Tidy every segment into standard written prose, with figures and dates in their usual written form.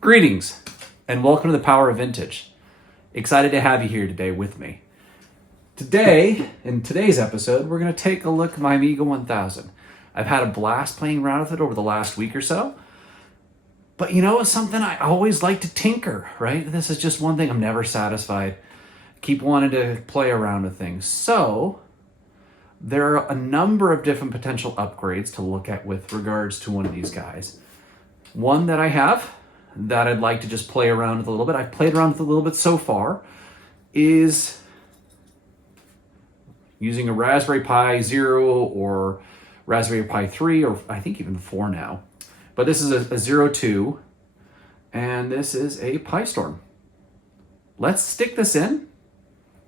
Greetings, and welcome to the Power of Vintage. Excited to have you here today with me. Today, in today's episode, we're going to take a look at my Amiga 1000. I've had a blast playing around with it over the last week or so. But you know, it's something I always like to tinker, right? This is just one thing, I'm never satisfied. Keep wanting to play around with things. So, there are a number of different potential upgrades to look at with regards to one of these guys. One that I have, that I'd like to just play around with a little bit, I've played around with a little bit so far, is using a Raspberry Pi 0 or Raspberry Pi 3, or I think even 4 now. But this is a 02, and this is a Pistorm. Let's stick this in,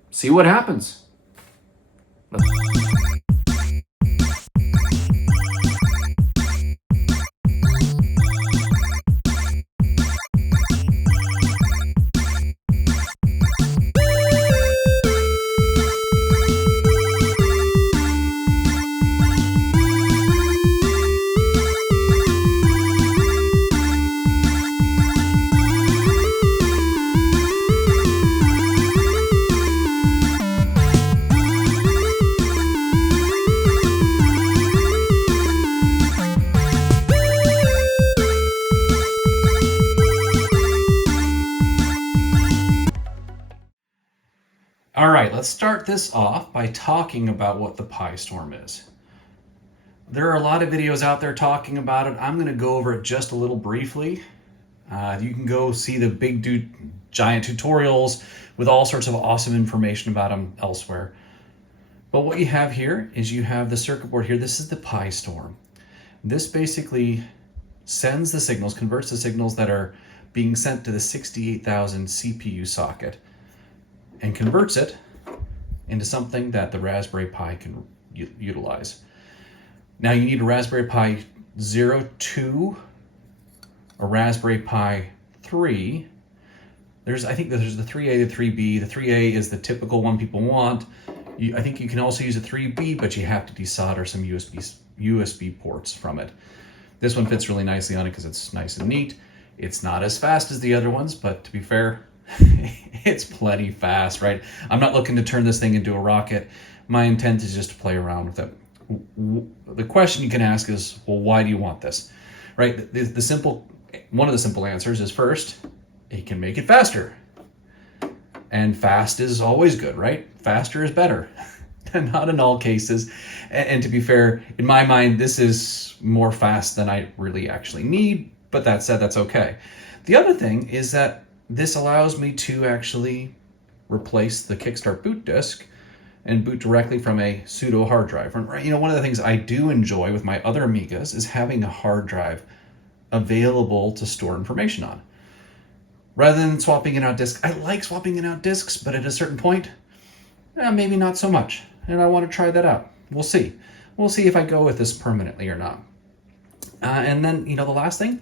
see what happens. All right, let's start this off by talking about what the Pistorm is. There are a lot of videos out there talking about it. I'm going to go over it just a little briefly. You can go see the giant tutorials with all sorts of awesome information about them elsewhere. But what you have here is you have the circuit board here. This is the Pistorm. This basically sends the signals, converts the signals that are being sent to the 68,000 CPU socket, and converts it into something that the Raspberry Pi can utilize. Now you need a Raspberry Pi 02, a Raspberry Pi 3. I think there's the 3A, the 3B. The 3A is the typical one people want. I think you can also use a 3B, but you have to desolder some USB ports from it. This one fits really nicely on it because it's nice and neat. It's not as fast as the other ones, but to be fair, it's plenty fast, right? I'm not looking to turn this thing into a rocket. My intent is just to play around with it. The question you can ask is, well, why do you want this? Right? One of the simple answers is, first, it can make it faster. And fast is always good, right? Faster is better. Not in all cases. And to be fair, in my mind, this is more fast than I really actually need, but that said, that's okay. The other thing is that this allows me to actually replace the Kickstart boot disk and boot directly from a pseudo hard drive. You know, one of the things I do enjoy with my other Amigas is having a hard drive available to store information on. Rather than swapping in out disks, I like swapping in out disks, but at a certain point, maybe not so much. And I want to try that out. We'll see. We'll see if I go with this permanently or not. And then, you know, the last thing,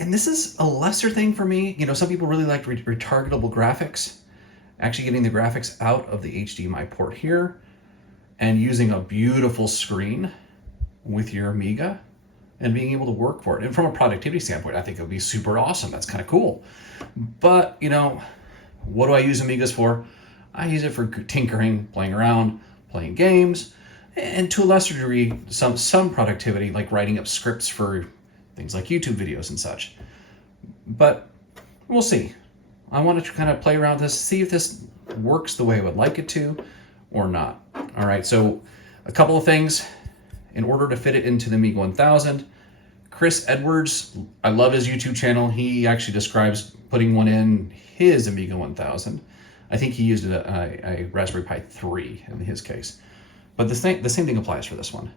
and this is a lesser thing for me. You know, some people really like retargetable graphics. Actually getting the graphics out of the HDMI port here and using a beautiful screen with your Amiga and being able to work for it. And from a productivity standpoint, I think it would be super awesome. That's kind of cool. But, you know, what do I use Amigas for? I use it for tinkering, playing around, playing games, and to a lesser degree, some productivity, like writing up scripts for things like YouTube videos and such. But we'll see. I want to kind of play around with this, see if this works the way I would like it to or not. All right, so a couple of things. In order to fit it into the Amiga 1000, Chris Edwards, I love his YouTube channel. He actually describes putting one in his Amiga 1000. I think he used a Raspberry Pi 3 in his case. But the same thing applies for this one.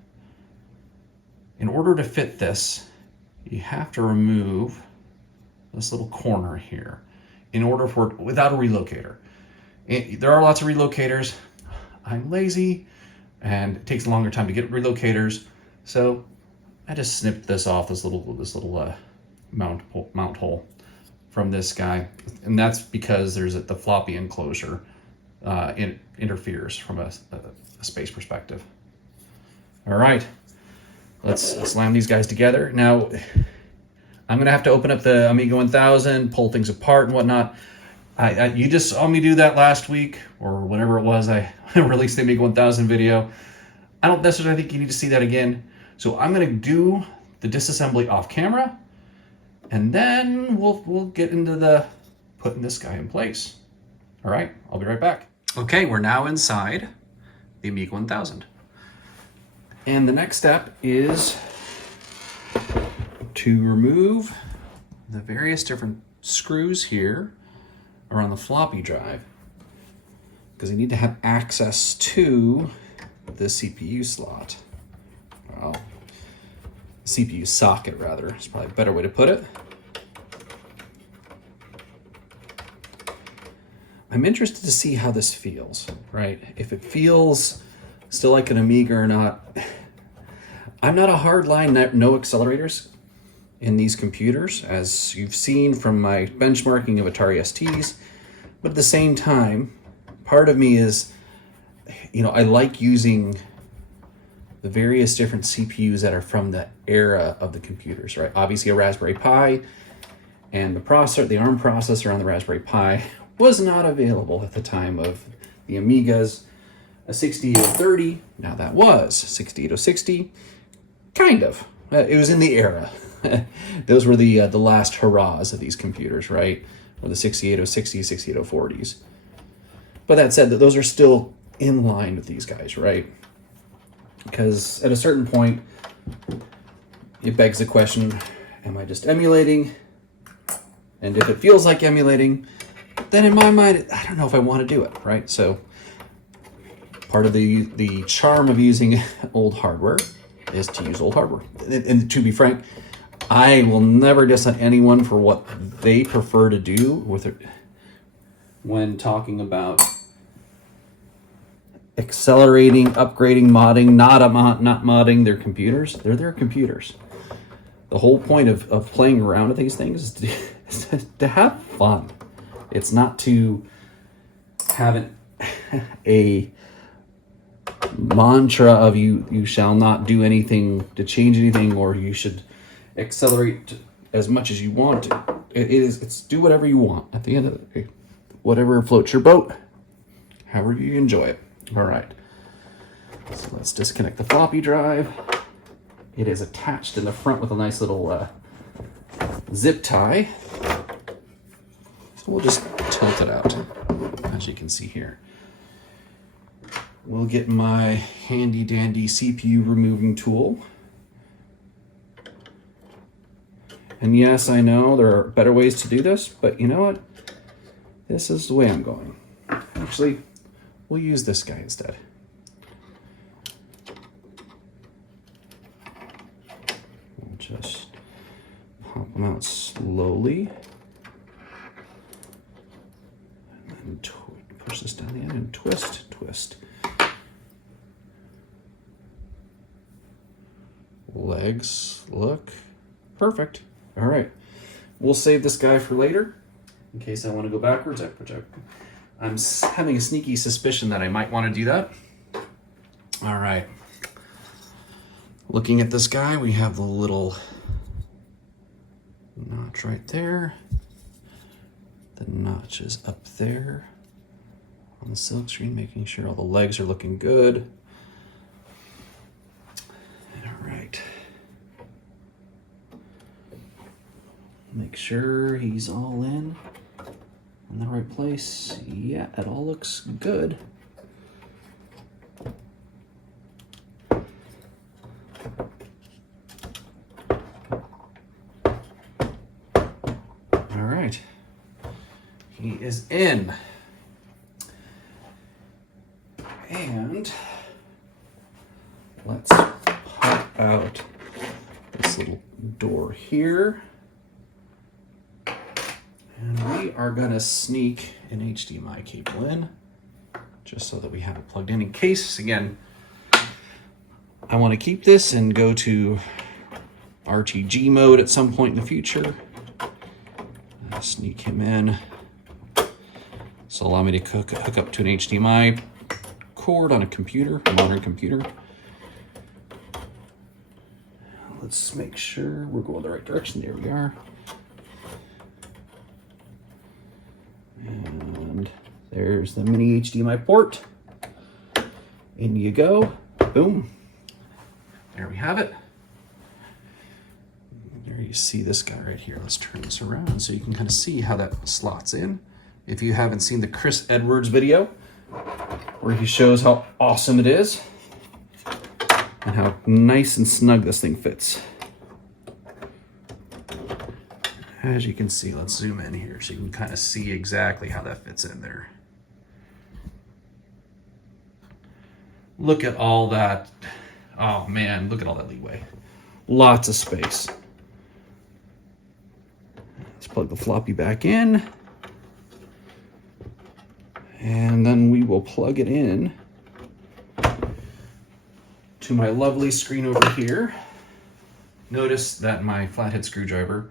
In order to fit this, you have to remove this little corner here in order for it, without a relocator. There are lots of relocators. I'm lazy and it takes a longer time to get relocators. So I just snipped this off, this little mount hole from this guy. And that's because the floppy enclosure interferes from a space perspective. All right, let's slam these guys together. Now, I'm gonna have to open up the Amiga 1000, pull things apart and whatnot. You just saw me do that last week, or whenever it was I released the Amiga 1000 video. I don't necessarily think you need to see that again. So I'm gonna do the disassembly off camera, and then we'll get into the putting this guy in place. All right, I'll be right back. Okay, we're now inside the Amiga 1000. And the next step is to remove the various different screws here around the floppy drive, because you need to have access to the CPU slot. Well, CPU socket rather, is probably a better way to put it. I'm interested to see how this feels, right? If it feels still like an Amiga or not. I'm not a hard line, no accelerators in these computers, as you've seen from my benchmarking of Atari STs, but at the same time, part of me is, I like using the various different CPUs that are from the era of the computers, right? Obviously a Raspberry Pi, and the processor, the ARM processor on the Raspberry Pi was not available at the time of the Amigas. A 68030, now that was 68060, kind of. It was in the era. Those were the last hurrahs of these computers, right? Or the 68060s, 68040s. But that said, those are still in line with these guys, right? Because at a certain point, it begs the question, am I just emulating? And if it feels like emulating, then in my mind, I don't know if I want to do it, right? So part of the charm of using old hardware is to use old hardware. And to be frank, I will never diss on anyone for what they prefer to do with it when talking about accelerating, upgrading, modding, not modding their computers. They're their computers. The whole point of playing around with these things is to have fun. It's not to have a mantra of you shall not do anything to change anything, or you should accelerate as much as you want to. It's do whatever you want at the end of the day. Whatever floats your boat, however you enjoy it. All right, so let's disconnect the floppy drive. It is attached in the front with a nice little zip tie. So we'll just tilt it out, as you can see here. We'll get my handy dandy CPU removing tool. And yes, I know there are better ways to do this, but you know what? This is the way I'm going. Actually, we'll use this guy instead. We'll just pop them out slowly. And then push this down the end and twist, twist. Legs look perfect. All right, we'll save this guy for later in case I want to go backwards. I'm having a sneaky suspicion that I might want to do that. All right, looking at this guy, we have the little notch right there. The notch is up there on the silk screen, making sure all the legs are looking good. All right. Make sure he's all in the right place. Yeah, it all looks good. All right, he is in. And let's pop out this little door here. And we are gonna sneak an HDMI cable in, just so that we have it plugged in case, again, I want to keep this and go to RTG mode at some point in the future. Sneak him in. So allow me to hook up to an HDMI cord on a computer, a modern computer. let's make sure we're going the right direction. There we are. And there's the mini HDMI port. In you go. Boom. There we have it. There you see this guy right here. Let's turn this around so you can kind of see how that slots in. If you haven't seen the Chris Edwards video, where he shows how awesome it is and how nice and snug this thing fits. As you can see, let's zoom in here so you can kind of see exactly how that fits in there. Look at all that. Oh man, look at all that leeway. Lots of space. Let's plug the floppy back in. And then we will plug it in to my lovely screen over here. Notice that my flathead screwdriver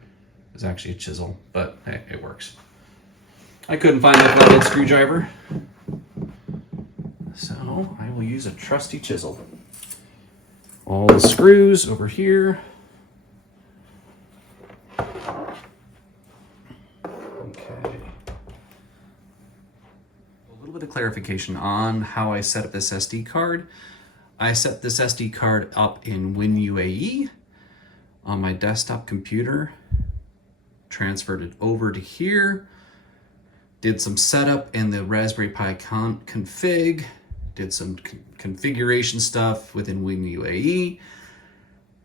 is actually a chisel, but hey, it works. I couldn't find my flathead screwdriver, so I will use a trusty chisel. All the screws over here. Okay. A little bit of clarification on how I set up this SD card. I set this SD card up in WinUAE on my desktop computer, transferred it over to here, did some setup in the Raspberry Pi config, did some configuration stuff within WinUAE,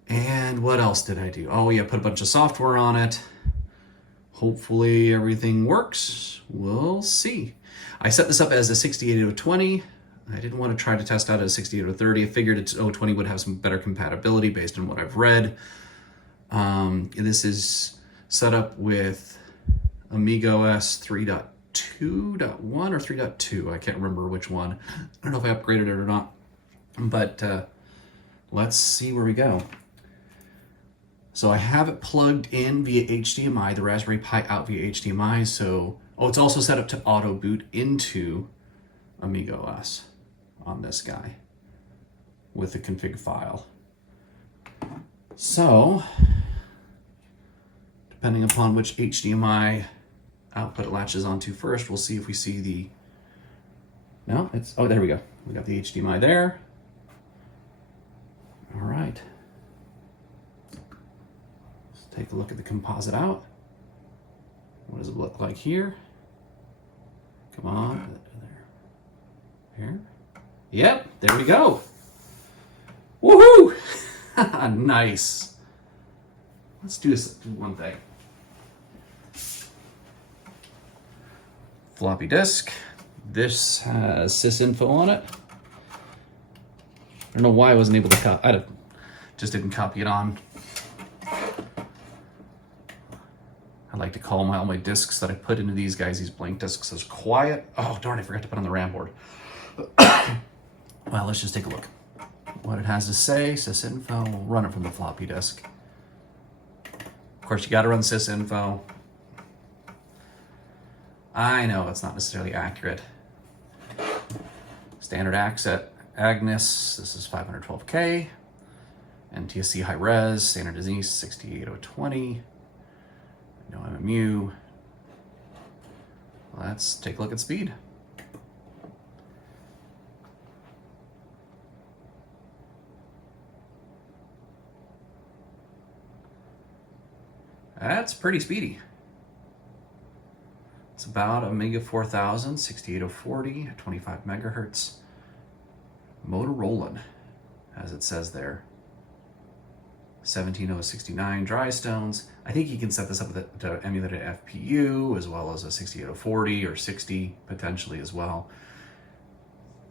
and what else did I do? Oh yeah, put a bunch of software on it. Hopefully everything works. We'll see. I set this up as a 68020. I didn't want to try to test out a 68030. I figured its 020 would have some better compatibility based on what I've read. This is set up with Amiga OS 3.2.1 or 3.2. I can't remember which one. I don't know if I upgraded it or not, but let's see where we go. So I have it plugged in via HDMI, the Raspberry Pi out via HDMI. So, it's also set up to auto boot into Amiga OS on this guy with the config file. So, depending upon which HDMI output it latches onto first, we'll see if we see the, no, it's, oh, there we go. We got the HDMI there. All right. Let's take a look at the composite out. What does it look like here? Come on, there. Here. Yep, there we go. Woohoo! Nice. Let's do one thing. Floppy disk. This has sysinfo on it. I don't know why I wasn't able to copy. I just didn't copy it on. I like to call all my disks that I put into these guys, these blank disks, as quiet. Oh darn! I forgot to put on the RAM board. Well, let's just take a look. What it has to say, sysinfo. We'll run it from the floppy disk. Of course, you got to run sysinfo. I know it's not necessarily accurate. Standard accent Agnes. This is 512K. NTSC high res. Standard disease 68020. No MMU. Let's take a look at speed. That's pretty speedy. It's about Amiga 4000, 68040 at 25 megahertz. Motorola, as it says there. 17069 dry stones. I think you can set this up to emulate an FPU as well as a 68040 or 60 potentially as well.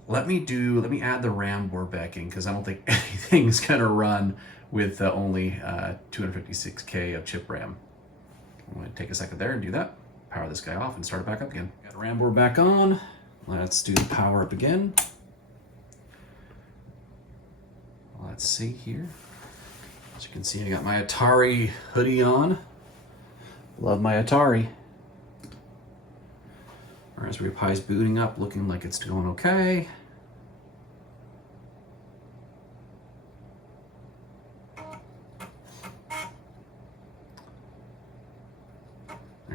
Let me add the RAM board back in because I don't think anything's gonna run with only 256K of chip RAM. I'm gonna take a second there and do that. Power this guy off and start it back up again. Got the RAM board back on. Let's do the power up again. Let's see here. As you can see, I got my Atari hoodie on. Love my Atari. Raspberry Pi's booting up, looking like it's going okay.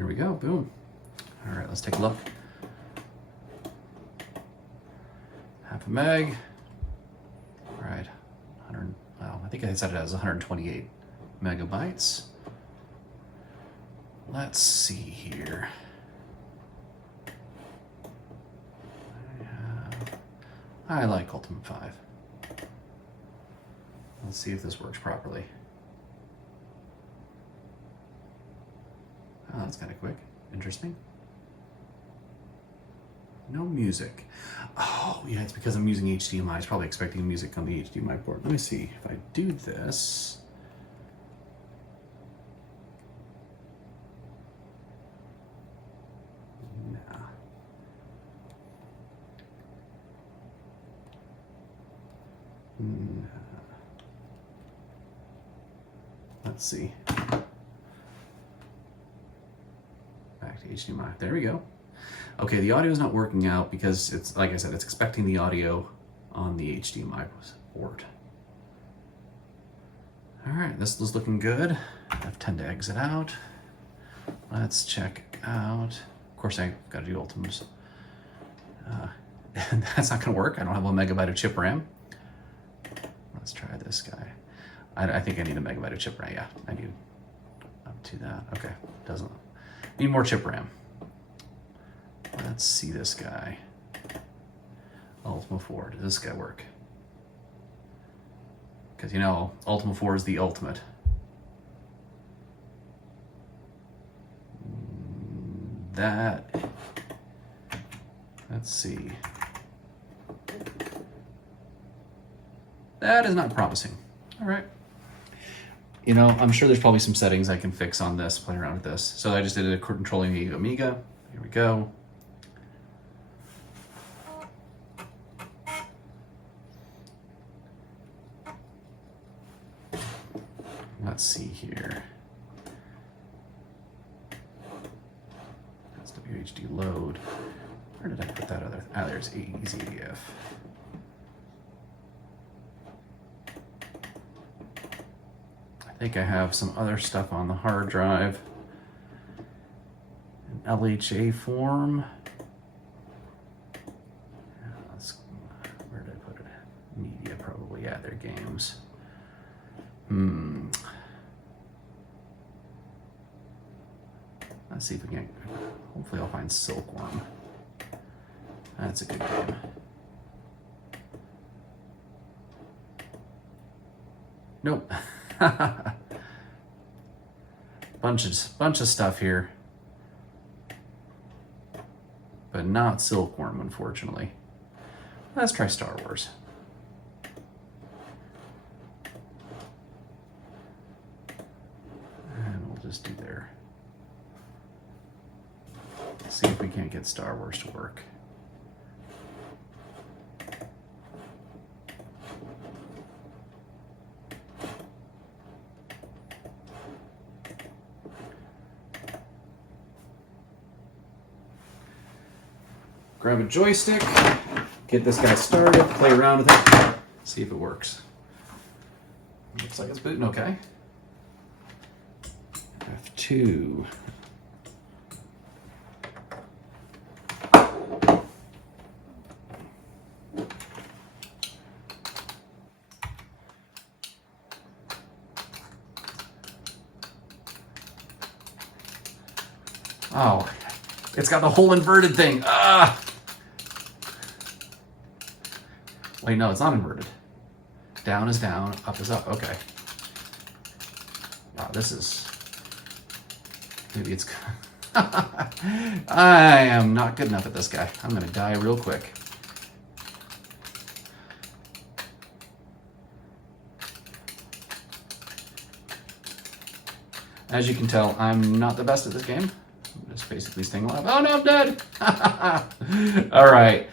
Here we go, boom. All right, let's take a look. Half a meg. All right, 100, well, I think I set it as 128 megabytes. Let's see here. I like Ultimate 5. Let's see if this works properly. Oh, that's kind of quick. Interesting. No music. Oh, yeah, it's because I'm using HDMI. It's probably expecting music on the HDMI port. Let me see. If I do this... Nah. Nah. Let's see. Back to HDMI. There we go. Okay, the audio is not working out because it's, like I said, it's expecting the audio on the HDMI port. All right, this is looking good. F10 to exit out. Let's check out. Of course, I've got to do Ultimus. That's not gonna work. I don't have 1 megabyte of chip RAM. Let's try this guy. I think I need 1 megabyte of chip RAM. Yeah, I need up to that. Okay, doesn't. Need more chip RAM. Let's see this guy. Ultima 4. Does this guy work? Because you know, Ultima 4 is the ultimate. Let's see. That is not promising. All right. You know, I'm sure there's probably some settings I can fix on this, play around with this. So I just did it controlling the Amiga. Here we go. Let's see here. That's WHD load. Where did I put that other? Ah, there's EasyF. I think I have some other stuff on the hard drive. An LHA form. Where did I put it? Media, probably. Yeah, they're games. Let's see if we can. Hopefully, I'll find Silkworm. That's a good game. Nope. bunch of stuff here, but not Silkworm, unfortunately. Let's try Star Wars. And we'll just do there. See if we can't get Star Wars to work. Grab a joystick, get this guy started, play around with it, see if it works. Looks like it's booting okay. F2. Oh, it's got the whole inverted thing. Ah! Wait, no, it's not inverted. Down is down, up is up. Okay. Wow, this is... Maybe it's... I am not good enough at this guy. I'm gonna die real quick. As you can tell, I'm not the best at this game. I'm just basically staying alive. Oh no, I'm dead! All right.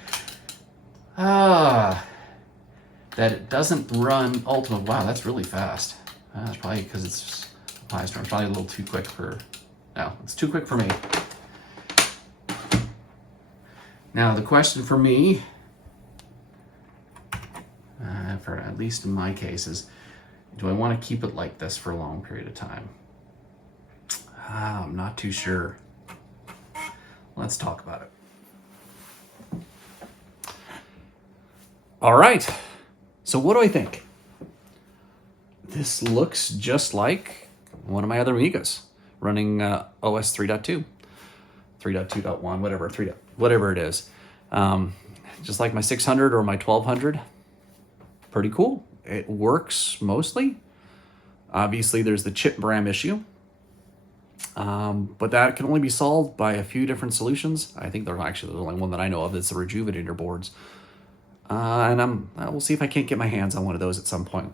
That it doesn't run Ultima. Wow, that's really fast. That's probably because it's Pistorm. It's probably a little too quick for... No, it's too quick for me. Now, the question for me, for at least in my case, is do I want to keep it like this for a long period of time? I'm not too sure. Let's talk about it. All right. So what do I think? This looks just like one of my other Amigas running OS 3.2, 3.2.1, whatever, whatever it is. Just like my 600 or my 1200. Pretty cool. It works mostly. Obviously, there's the chip RAM issue. But that can only be solved by a few different solutions. I think there's only one that I know of. It's the rejuvenator boards. And we'll see if I can't get my hands on one of those at some point.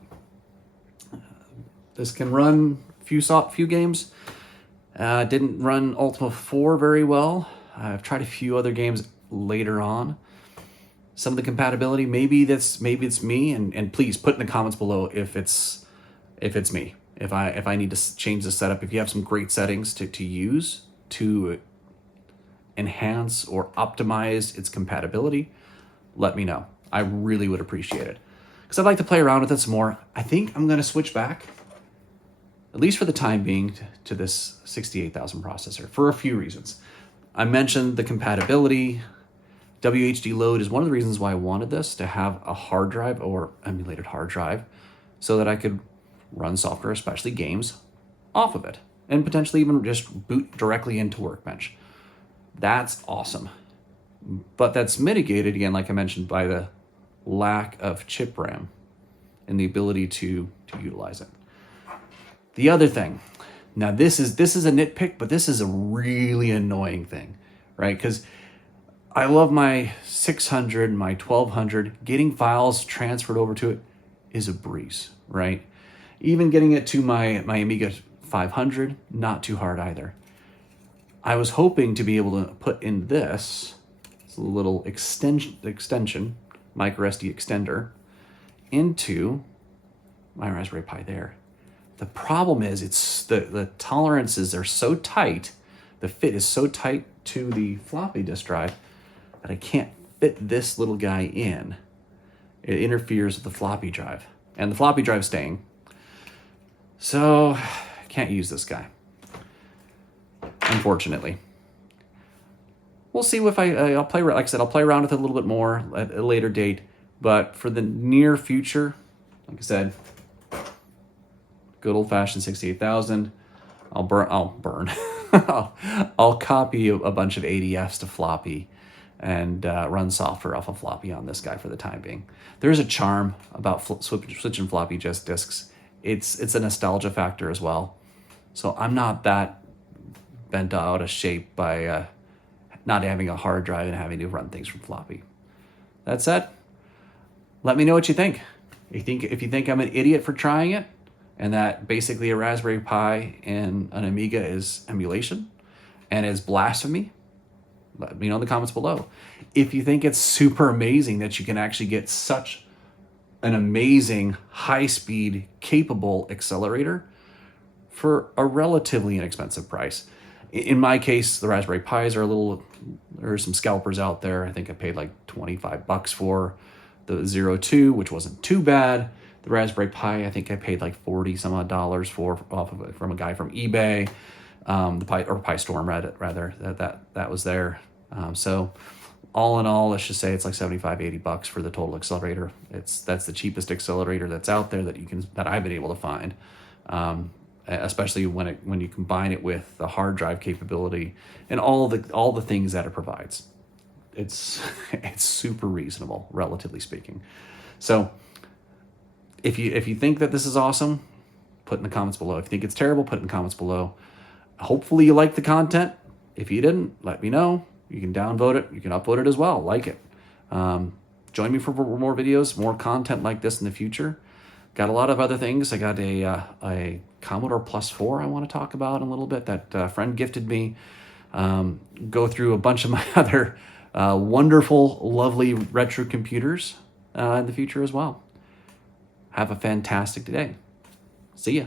This can run few games. Didn't run Ultima 4 very well. I've tried a few other games later on. Some of the compatibility, maybe it's me, and please put in the comments below if it's me. If I need to change the setup, if you have some great settings to use to enhance or optimize its compatibility, let me know. I really would appreciate it. Because I'd like to play around with it some more. I think I'm going to switch back, at least for the time being, to this 68,000 processor for a few reasons. I mentioned the compatibility. WHD load is one of the reasons why I wanted this, to have a hard drive or emulated hard drive so that I could run software, especially games, off of it and potentially even just boot directly into Workbench. That's awesome. But that's mitigated, again, like I mentioned, by the lack of chip RAM and the ability to utilize it. The other thing, now this is a nitpick, but this is a really annoying thing, right? Because I love my 600, my 1200. Getting files transferred over to it is a breeze, right? Even getting it to my Amiga 500, not too hard either. I was hoping to be able to put in this little extension, micro SD extender, into my Raspberry Pi there. The problem is the tolerances are so tight, the fit is so tight to the floppy disk drive that I can't fit this little guy in. It interferes with the floppy drive, and the floppy drive's staying. So I can't use this guy, unfortunately. We'll see if I'll play, like I said, I'll play around with it a little bit more at a later date. But for the near future, like I said, good old-fashioned 68,000. I'll burn. I'll copy a bunch of ADFs to floppy and run software off of floppy on this guy for the time being. There's a charm about switching floppy disks. It's a nostalgia factor as well. So I'm not that bent out of shape by not having a hard drive and having to run things from floppy. That said, let me know what you think. If you think I'm an idiot for trying it, and that basically a Raspberry Pi and an Amiga is emulation and is blasphemy, let me know in the comments below. If you think it's super amazing that you can actually get such an amazing, high-speed, capable accelerator for a relatively inexpensive price. In my case, the Raspberry Pis are there's some scalpers out there. I think I paid like $25 for the 02, which wasn't too bad. The Raspberry Pi, I think I paid like 40 some odd dollars from a guy from eBay. Pistorm rather, that was there. So all in all, let's just say it's like $75-80 for the total accelerator. That's the cheapest accelerator that's out there that I've been able to find. Especially when you combine it with the hard drive capability and all the things that it provides. It's super reasonable, relatively speaking. So if you think that this is awesome, put in the comments below. If you think it's terrible, put in the comments below. Hopefully you like the content. If you didn't, let me know. You can downvote it. You can upvote it as well. Like it. Join me for more videos, more content like this in the future. Got a lot of other things. I got a Commodore Plus 4 I want to talk about in a little bit that a friend gifted me. Go through a bunch of my other wonderful, lovely retro computers in the future as well. Have a fantastic day. See ya.